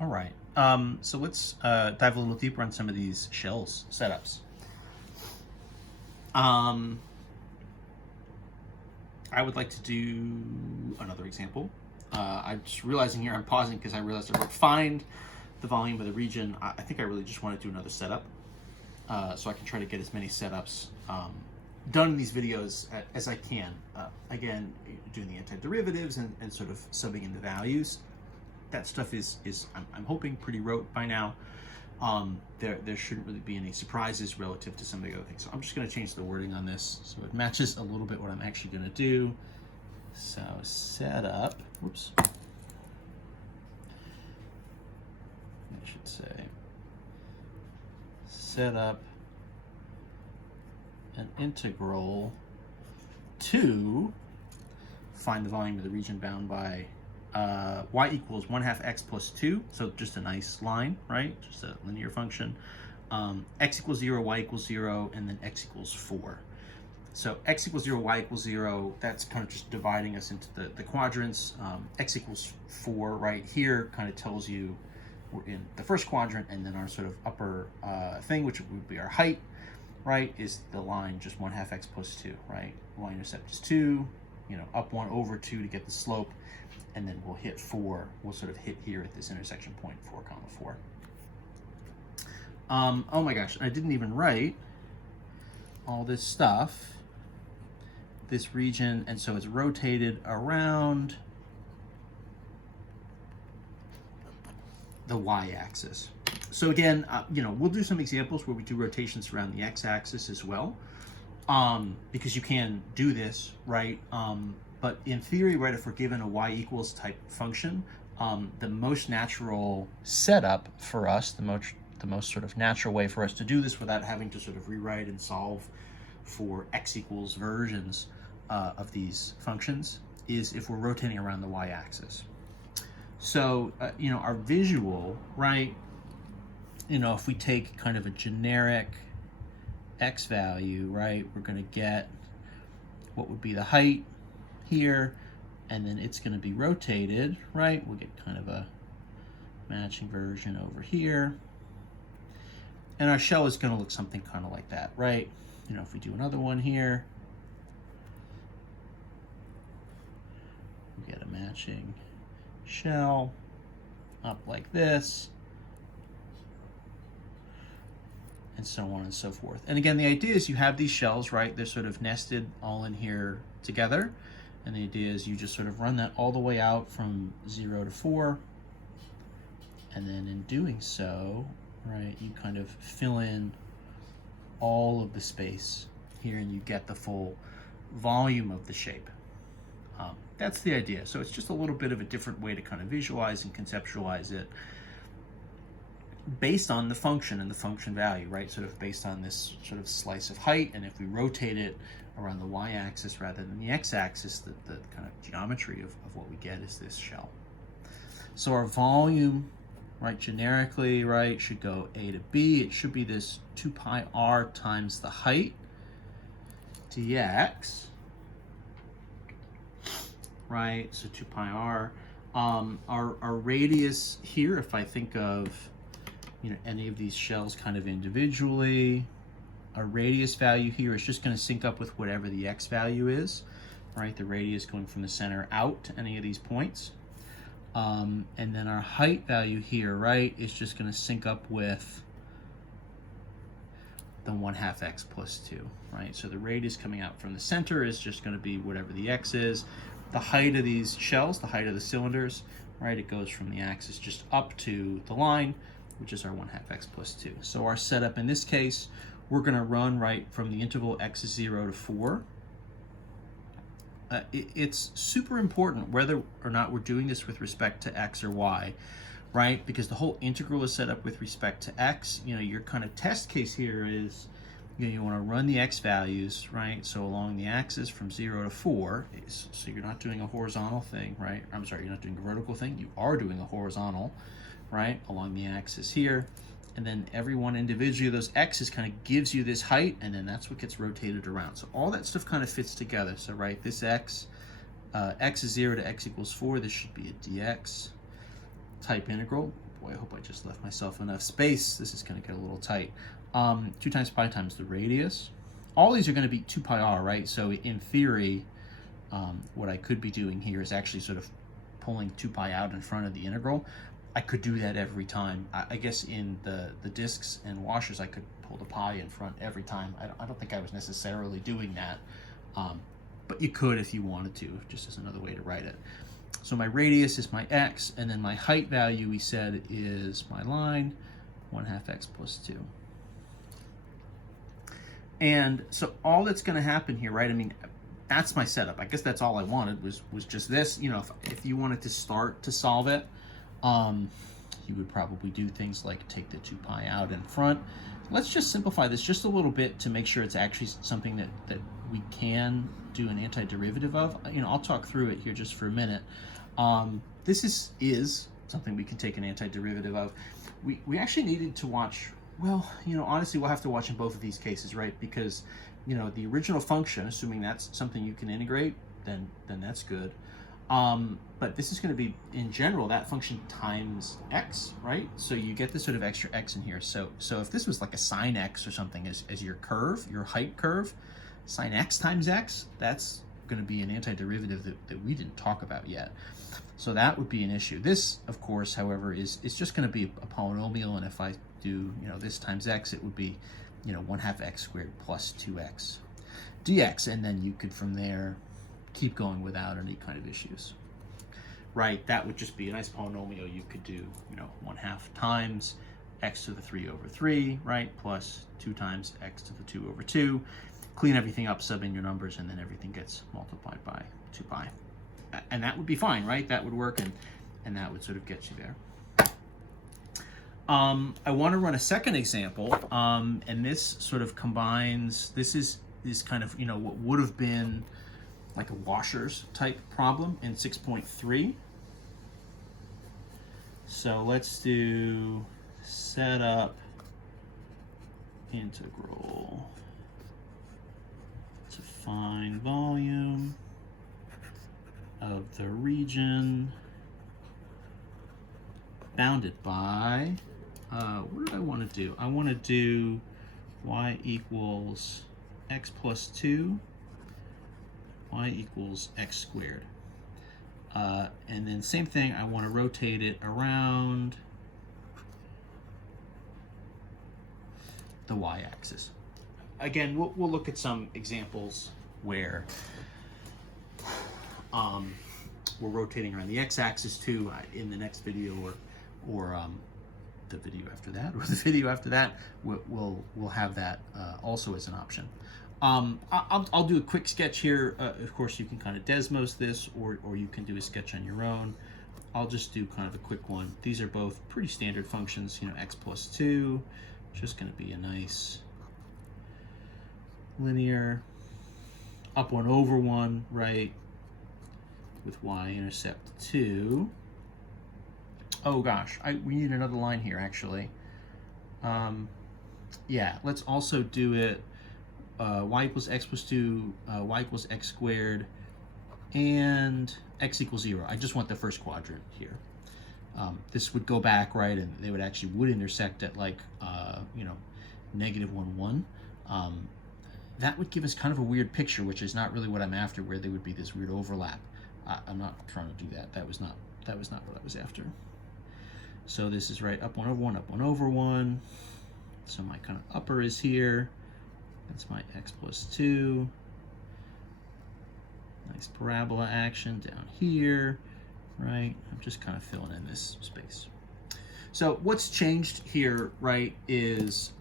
All right. So let's dive a little deeper on some of these shells setups. Um, I would like to do another example. I'm just realizing here, I'm pausing because I realized I wrote find the volume of the region. I think I really just want to do another setup, so I can try to get as many setups done in these videos as I can. Again, doing the antiderivatives and sort of subbing in the values. That stuff is I'm hoping pretty rote by now. There shouldn't really be any surprises relative to some of the other things. So I'm just going to change the wording on this so it matches a little bit what I'm actually going to do. So set up, whoops, I should say set up an integral to find the volume of the region bound by y equals 1/2 x plus 2, so just a nice line, right? Just a linear function. X equals 0, y equals 0, and then x equals 4. So x equals 0, y equals 0, that's kind of just dividing us into the quadrants. X equals 4 right here kind of tells you we're in the first quadrant, and then our sort of upper thing, which would be our height, right, is the line just 1/2 x plus 2, right? Y-intercept is 2, up 1 over 2 to get the slope, and then we'll hit 4. We'll sort of hit here at this intersection point, 4, 4. Oh my gosh, I didn't even write all this stuff, this region, and so it's rotated around the y-axis. So again, we'll do some examples where we do rotations around the x-axis as well, because you can do this, right? But in theory, right, if we're given a y equals type function, the most natural setup for us, the most sort of natural way for us to do this without having to sort of rewrite and solve for x equals versions of these functions is if we're rotating around the y-axis. So, our visual, right, if we take kind of a generic x value, right, we're going to get what would be the height here, and then it's going to be rotated, right? We'll get kind of a matching version over here. And our shell is going to look something kind of like that, right? If we do another one here, we get a matching shell up like this, and so on and so forth. And again, the idea is you have these shells, right? They're sort of nested all in here together. And the idea is you just sort of run that all the way out from 0 to 4. And then in doing so, right, you kind of fill in all of the space here and you get the full volume of the shape. That's the idea. So it's just a little bit of a different way to kind of visualize and conceptualize it based on the function and the function value, right? Sort of based on this sort of slice of height. And if we rotate it around the y-axis rather than the x-axis, the kind of geometry of what we get is this shell. So our volume, right, generically, right, should go a to b. It should be this 2 pi r times the height dx, right? So 2 pi r. Our radius here, if I think of any of these shells kind of individually, our radius value here is just going to sync up with whatever the x value is, right? The radius going from the center out to any of these points. And then our height value here, right, is just going to sync up with the 1/2 x plus 2, right? So the radius coming out from the center is just going to be whatever the x is. The height of these shells, the height of the cylinders, right, it goes from the axis just up to the line, which is our 1/2 x plus 2. So our setup in this case, we're going to run right from the interval x is 0 to 4. It's super important whether or not we're doing this with respect to x or y, right? Because the whole integral is set up with respect to x. Your kind of test case here is, you want to run the x values, right? So along the axis from 0 to 4, so you're not doing a horizontal thing, right? I'm sorry, you're not doing a vertical thing. You are doing a horizontal, right, along the axis here. And then every one individually of those x's kind of gives you this height, and then that's what gets rotated around. So all that stuff kind of fits together. So, right, this x is 0 to x equals 4. This should be a dx. type integral. Boy, I hope I just left myself enough space. This is going to get a little tight. 2 times pi times the radius. All these are going to be 2 pi r, right? So in theory, what I could be doing here is actually sort of pulling 2 pi out in front of the integral. I could do that every time. I guess in the discs and washers, I could pull the pi in front every time. I don't think I was necessarily doing that, but you could if you wanted to, just as another way to write it. So my radius is my x, and then my height value, we said, is my line, 1/2 x plus 2. And so all that's going to happen here, right? I mean, that's my setup. I guess that's all I wanted was just this. You know, if you wanted to start to solve it, you would probably do things like take the 2 pi out in front. Let's just simplify this just a little bit to make sure it's actually something that we can do an antiderivative of. You know, I'll talk through it here just for a minute. This is something we can take an antiderivative of. We actually needed to watch, well, you know, honestly, we'll have to watch in both of these cases, right? Because, you know, the original function, assuming that's something you can integrate, then that's good. But this is going to be, in general, that function times x, right? So you get this sort of extra x in here. So if this was like a sine x or something as your curve, your height curve, sine x times x, that's going to be an antiderivative that we didn't talk about yet. So that would be an issue. This, of course, however, is just going to be a polynomial, and if I do, you know, this times x, it would be, you know, 1/2 x squared plus 2x dx, and then you could from there keep going without any kind of issues, right? That would just be a nice polynomial. You could do, you know, 1/2 times x to the 3/3, right, plus 2 times x to the 2/2. Clean everything up, sub in your numbers, and then everything gets multiplied by 2 pi. And that would be fine, right? That would work, and that would sort of get you there. I want to run a second example, and this sort of combines, this is kind of, you know, what would have been like a washers type problem in 6.3. So let's do set up integral to find volume of the region bounded by, what do I want to do? I want to do y equals x plus 2, y equals x squared. And then same thing, I want to rotate it around the y-axis. Again, we'll look at some examples where we're rotating around the x-axis too in the next video, or the video after that, or the video after that. We'll have that also as an option. I'll do a quick sketch here. Of course, you can kind of Desmos this, or you can do a sketch on your own. I'll just do kind of a quick one. These are both pretty standard functions, you know, x plus 2, just going to be a nice linear up 1 over 1, right, with y-intercept 2. Oh gosh, we need another line here, actually. Yeah, let's also do it y equals x plus 2, y equals x squared, and x equals 0. I just want the first quadrant here. This would go back, right, and they would intersect at like, you know, -1, 1. That would give us kind of a weird picture, which is not really what I'm after, where there would be this weird overlap. I'm not trying to do that. That was not what I was after. So this is right, up 1 over 1, up 1 over 1. So my kind of upper is here. That's my x plus 2. Nice parabola action down here, right? I'm just kind of filling in this space. So what's changed here, right, is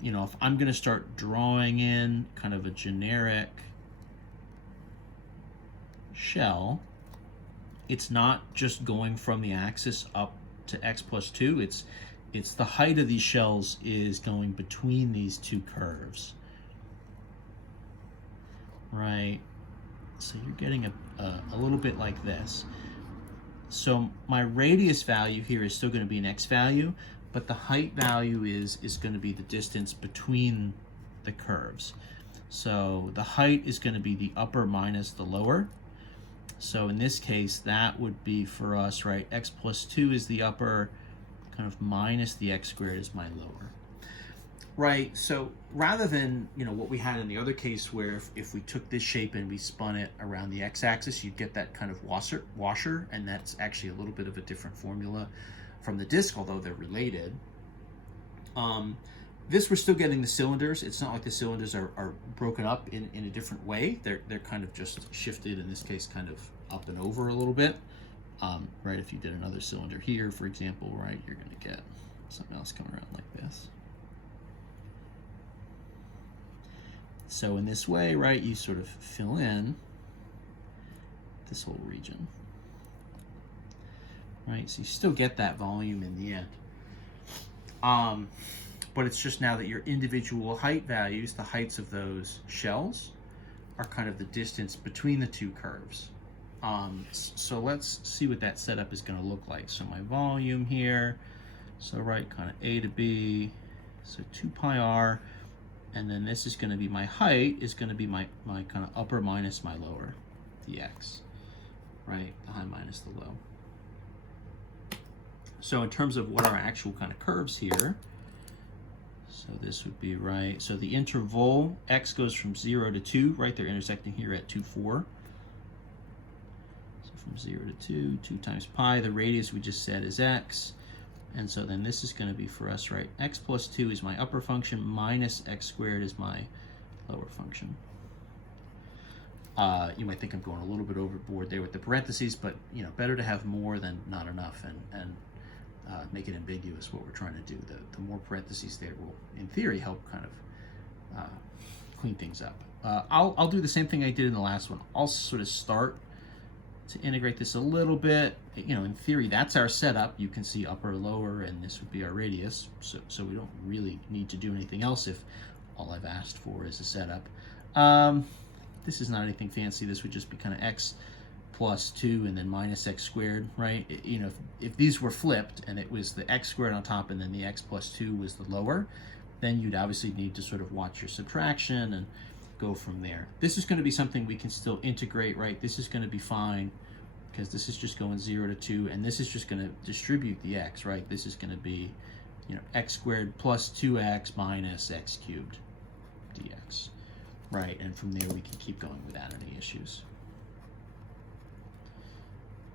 you know, if I'm going to start drawing in kind of a generic shell, it's not just going from the axis up to x plus 2. It's the height of these shells is going between these two curves, right? So you're getting a little bit like this. So my radius value here is still going to be an x value, but the height value is going to be the distance between the curves. So the height is going to be the upper minus the lower. So in this case, that would be for us, right? X plus 2 is the upper, kind of minus the x squared is my lower. Right, so rather than, what we had in the other case where if we took this shape and we spun it around the x-axis, you'd get that kind of washer, and that's actually a little bit of a different formula from the disk, although they're related. This, we're still getting the cylinders. It's not like the cylinders are broken up in a different way. They're kind of just shifted, in this case, kind of up and over a little bit. Right, if you did another cylinder here, for example, right, you're going to get something else coming around like this. So in this way, right, you sort of fill in this whole region. Right, so you still get that volume in the end. But it's just now that your individual height values, the heights of those shells, are kind of the distance between the two curves. So let's see what that setup is going to look like. So my volume here, so right, kind of A to B, so 2 pi r, and then this is going to be my height, is going to be my kind of upper minus my lower, dx, right, the high minus the low. So in terms of what are actual kind of curves here, so this would be, right, so the interval, x goes from 0 to 2, right, they're intersecting here at 2, 4. So from 0 to 2, 2 times pi, the radius we just said is x, and so then this is going to be for us, right, x plus 2 is my upper function, minus x squared is my lower function. You might think I'm going a little bit overboard there with the parentheses, but, better to have more than not enough, and make it ambiguous what we're trying to do. The more parentheses there will, in theory, help kind of clean things up. I'll do the same thing I did in the last one. I'll sort of start to integrate this a little bit. In theory, that's our setup. You can see upper, lower, and this would be our radius. So we don't really need to do anything else if all I've asked for is a setup. This is not anything fancy. This would just be kind of x plus 2 and then minus x squared, right? If these were flipped and it was the x squared on top and then the x plus 2 was the lower, then you'd obviously need to sort of watch your subtraction and go from there. This is going to be something we can still integrate, right? This is going to be fine because this is just going 0 to 2, and this is just going to distribute the x, right? This is going to be, x squared plus 2x minus x cubed dx, right? And from there we can keep going without any issues.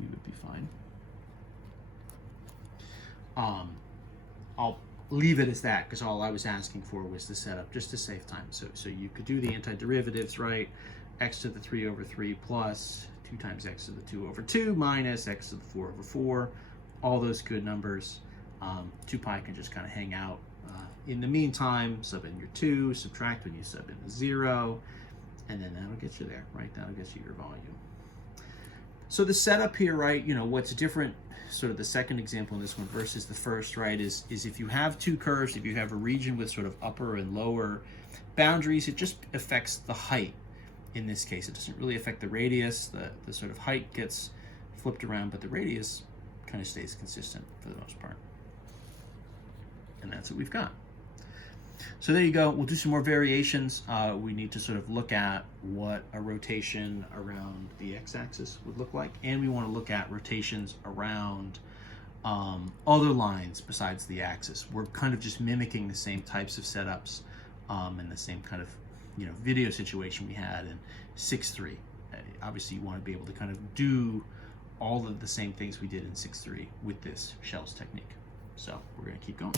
We would be fine. I'll leave it as that because all I was asking for was the setup just to save time. So you could do the antiderivatives, right? X to the 3 over 3 plus 2 times x to the 2 over 2 minus x to the 4 over 4. All those good numbers. 2 pi can just kind of hang out. In the meantime, sub in your 2, subtract when you sub in the 0, and then that'll get you there, right? That'll get you your volume. So the setup here, right, what's different, sort of the second example in this one versus the first, right, is if you have two curves, if you have a region with sort of upper and lower boundaries, it just affects the height in this case. It doesn't really affect the radius. The sort of height gets flipped around, but the radius kind of stays consistent for the most part. And that's what we've got. So there you go. We'll do some more variations. We need to sort of look at what a rotation around the x-axis would look like, and we want to look at rotations around other lines besides the axis. We're kind of just mimicking the same types of setups and the same kind of video situation we had in 6.3. Obviously, you want to be able to kind of do all of the same things we did in 6.3 with this shells technique. So we're going to keep going.